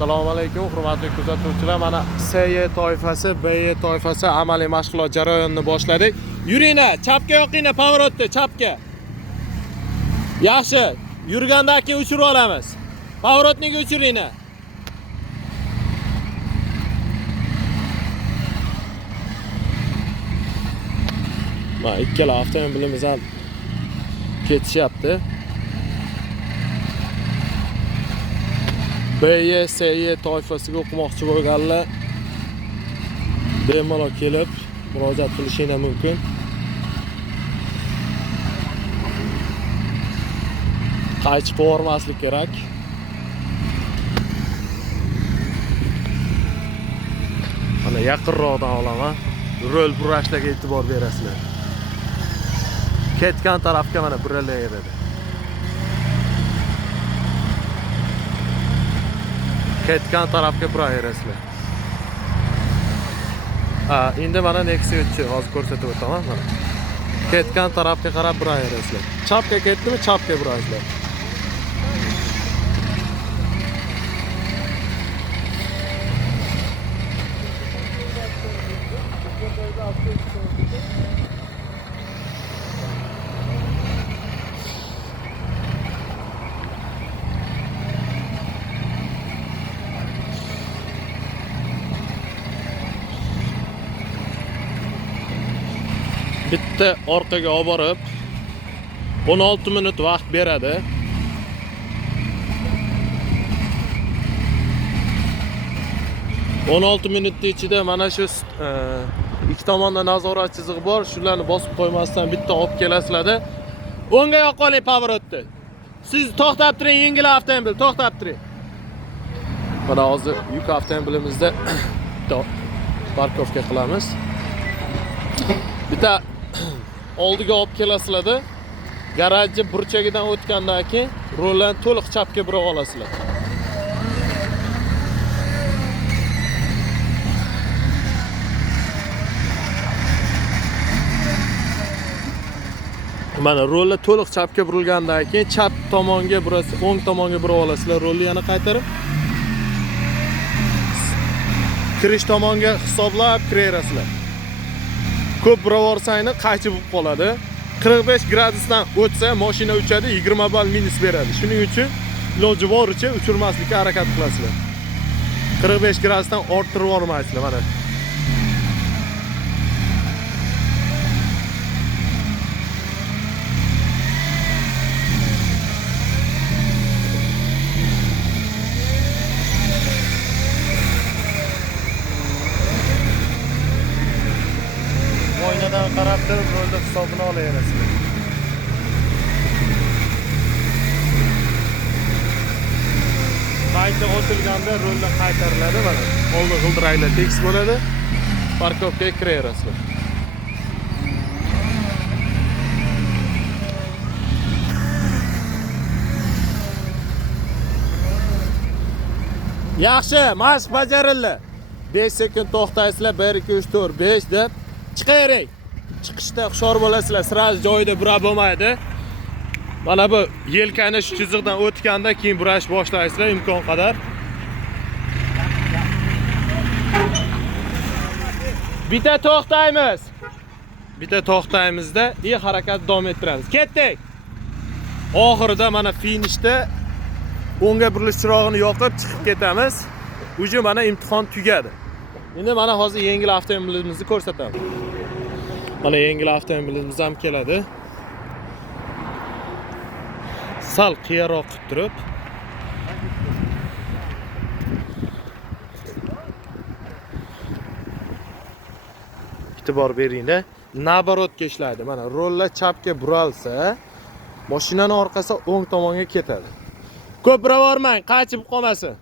Assalomu alaykum, hurmatli kuzatuvchilar. Mana SY toifasi, BY toifasi amaliy mashg'ulot jarayonini boshladik. Yuringlar, chapga yoqinglar, pavorotda, chapga. Yaxshi, yurgandan keyin uchirib olamiz. Pavorotniga uchiringlar. Mana ikkala avtomobilimiz ham ketishyapti. BY, SY toifasiga o'qimoqchi bo'lganlar bemalol kelib murojaat qilishingiz mumkin. Qaychi qo'ymaslik kerak. Mana yaqinroqdan olaman. Rol burashlarga e'tibor berasizlar. Ketgan tarafga mana buralayveradi. Ketgan tarafga buraverasizlar. Endi mana Nexia 3 hozir ko'rsatib o'taman mana. Ketgan tarafga qarab buraverasizlar. Chapga ketdimi, chapga burasizlar. Bitta orqaga olib borib 16 minut vaqt beradi. o'n 16 minutning ichida mana shu ikki tomonda nazorat chizig'i bor, shularni bosib qo'ymasdan bitta olib kelasizlar-da. O'ngga yoqib oling pavorotni. Siz to'xtab turing, yengil avtomobil, to'xtab turing. Mana hozir yuk avtomobilimizda parkovka qilamiz. Bitta oldiga olib kelasizlar-da. Garajni burchagidan o'tgandan keyin rollarni to'liq chapga burib olasizlar. Mana rollar to'liq chapga burilgandan keyin chap tomonga burasi, o'ng tomonga burib olasizlar. Rolni yana qaytarib kirish tomonga hisoblab kiraverasizlar. Ko'p buraversanglar qaychi bo'lib qoladi. 45 gradusdan o'tsa mashina uchadi, 20 ball minus beradi. Shuning uchun iloji boricha uchirmaslikka harakat qilasizlar. 45 gradusdan orttirib yormaysizlar mana. Oynadan qarab turib rolda hisobini olaverasizlar. Qayta o'tilganda rolda qaytariladi mana. Oldi g'ildiraklar tekis bo'ladi. Parkovkaga kiraverasizlar. Yaxshi, mashq bajarildi. 5 sekund to'xtaysizlar, 1 2 3 4 5 deb chiqaring. Chiqishda hushyor bo'lasizlar, siraj joyida bura bo'lmaydi. Mana bu yelkani shu chiziqdan o'tganda keyin burash boshlaysizlar imkon qadar. Bitta to'xtaymiz. Bitta to'xtaymizda harakat davom ettiramiz. Ketdik. Oxirida mana finishda o'ngga burilish chirog'ini yoqib chiqib ketamiz. Uje mana imtihon tugadi. Endi mana hozir yengil avtomobilimizni ko'rsataman. Mana yengil avtomobilimiz ham keladi. Sal qiyaroq qilib turib. E'tibor beringlar. Naborotga ishlaydi. Mana rollar chapga buralsa, mashinaning orqasi o'ng tomonga ketadi. Ko'p buravermang, qaychib qolmasin.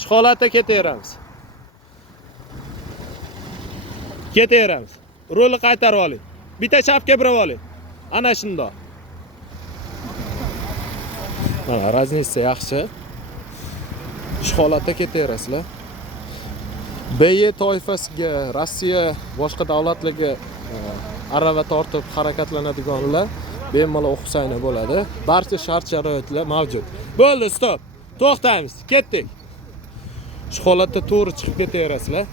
Shu holatda ketaveramiz. Ketaveramiz. Rolni qaytarib oling. Bitta chapga burib oling. Ana shundoq. Mana razniца yaxshi. Shu holatda ketaverasizlar. BY toifasiga, Rossiya boshqa davlatlarga arava tortib harakatlanadiganlar bemalol o'qisanglar bo'ladi. Barcha shart sharoitlar mavjud. Bo'ldi, stop. To'xtaymiz. Ketdik. Shu holatda to'g'ri chiqib ketaverasizlar.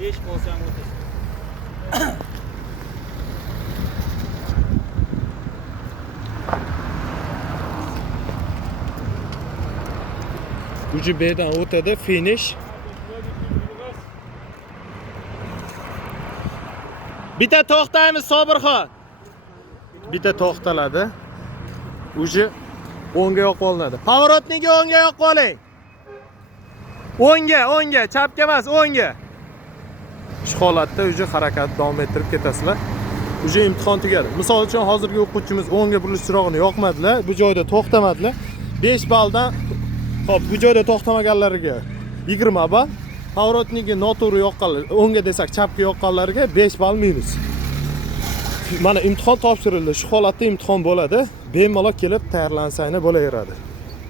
5 bo'lsa ham o'tasiz. Uji B'dan o'tadi, finish. Bitta to'xtaymiz Sobirxon. Bitta to'xtaladi. Uji o'ngga yo'q qo'linadi. Pavorotniga o'ngga yo'q qo'ling. O'ngga, chapga emas, o'ngga. Shu holatda uji harakatni davom ettirib ketasizlar. Uji imtihon tugadi. Misol uchun hozirgi o'quvchimiz o'ngga burilish chirog'ini yoqmadilar, bu joyda to'xtamadilar. 5 balldan hop, bu joyda to'xtamaganlariga 20 ball. Pavorotniga noto'g'ri yoqqanlar, o'ngga desak chapga yoqqanlarga 5 ball minus. Mana imtihon topshirildi. Shu holatda imtihon bo'ladi. Bemalol kelib tayyorlansanglar bo'laveradi.